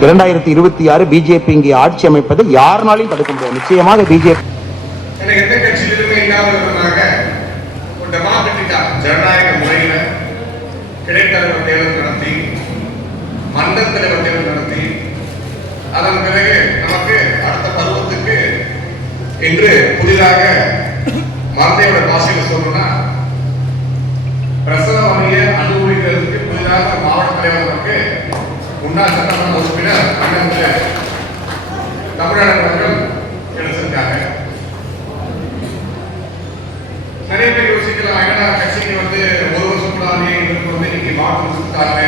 இரண்டாயிரத்தி இருபத்தி ஆறு பிஜேபி இங்கே ஆட்சி அமைப்பதை யாருனாலையும் தடுக்க முடியாது நிச்சயமாக பிஜேபி எந்த கட்சியிலுமே இல்லாத ஜனநாயக முறையில கிடைத்தலைவர் தேர்தல் நடத்தி மண்டல தலைவர் தேர்தல் நடத்தி அதன் பிறகு நமக்கு அடுத்த பருவத்துக்கு இன்று புதிதாக மந்தையோட பாஷையில் சொல்லணும்னா பிரசவ வழியை அனுபவிக்கிறதுக்கு புதிதாக மாவட்ட தலைவர்களுக்கு நமக்கு முன்னாள் சட்டமன்ற உறுப்பினர் அண்ணன் தமிழக நிறைய பேர் யோசிக்கலாம் என்னடா கட்சிக்கு வந்து ஒரு வருஷம் வந்து இன்னைக்கு மாற்றம் கொடுத்தாங்க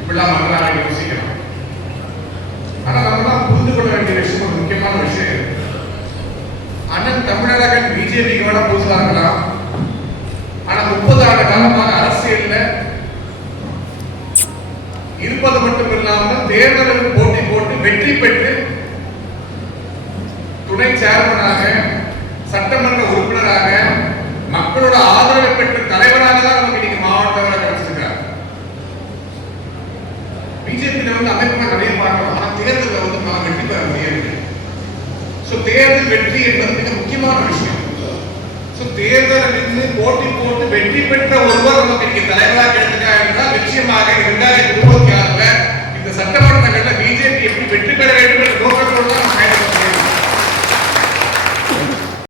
இப்படிலாம் பண்றாங்க யோசிக்கலாம். ஆனா நம்ம தான் புரிந்து கொள்ள வேண்டிய விஷயம் ஒரு முக்கியமான விஷயம் அண்ணன் தமிழகன் பிஜேபிக்கு வேணா புதுசா இருப்பது மட்டும் இல்லாமல் தேர்தலில் போட்டி போட்டு வெற்றி பெற்று துணை சேர்மனாக சட்டமன்ற உறுப்பினராக மக்களோட ஆதரவை பெற்ற தலைவராக தான் நமக்கு இன்னைக்கு மாவட்ட கிடைச்சிருக்காரு. பிஜேபியில வந்து அமைப்பு நிறைய பார்க்கலாம் ஆனா தேர்தலில் வந்து நான் வெற்றி பெற முடியாது ஸோ தேர்தல் வெற்றி என்பது மிக முக்கியமான விஷயம். ஸோ தேர்தலில் இருந்து போட்டி போட்டு வெற்றி பெற்ற ஒருவர் நமக்கு இன்னைக்கு தலைவராக கிடைச்சிருக்காரு que